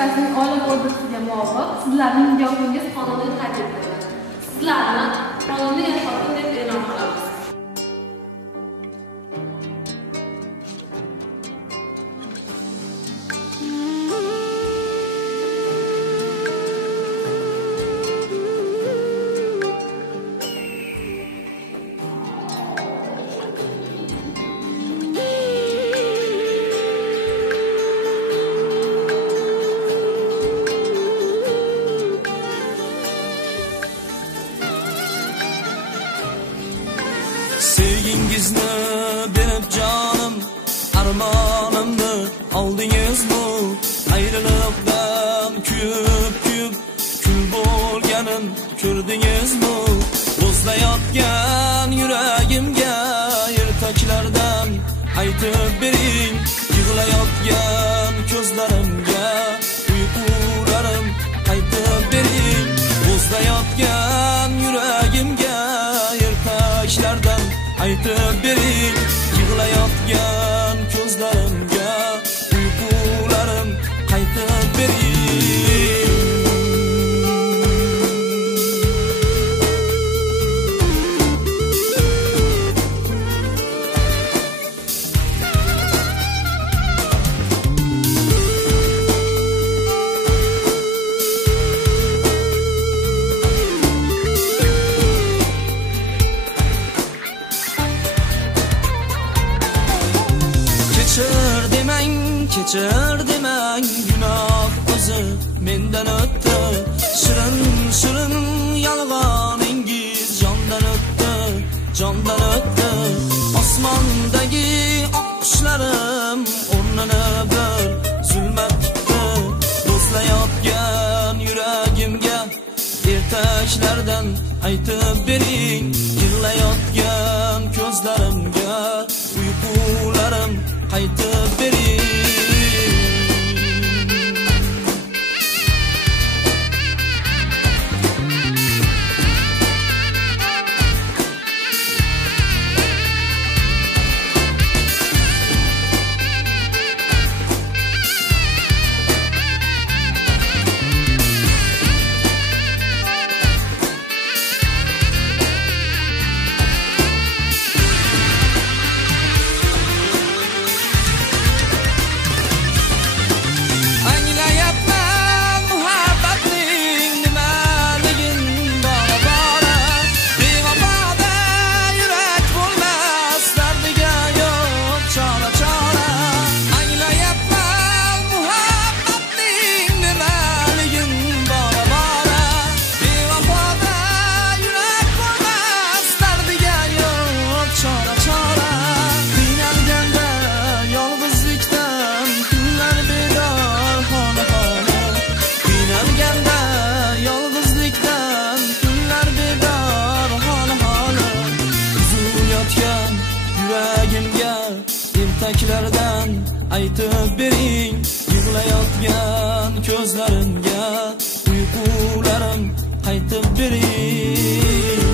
Respublikasining Oliy kodeksiga muvofiq sizlarning nikohingiz qonuniy tartib etiladi. Sizlarni qonuniy er-xotin deb e'lon qilamiz. Sevgingizni berib jonim, armonimni oldingizmi? Ayriliqdan kuyib kul bo'lganim ko'rdingizmi? Bo'zlayotgan yuragimga ertaklardan aytib bering, yig'layotgan ko'zlarimga uyqularim qaytib bering. Bo'zlayotgan yuragimga ertaklardan aytib bering, yig'layotgan ko'zlarimga uyqularim qaytib bering. Kechir demang, gunoh o'zi mendan o'tdi. Shirin yolg'oningiz jondan o'tdi. Osmondagi oqqushlarım o'rnini bir zulmat tutdi. Bo'zlayotgan yuragimga ertaklardan aytib bering, yig'layotgan ko'zlarimga uyqularim qaytib bering. Ertaklardan aytib bering, yig'layotgan ko'zlarimga uyqularim qaytib bering.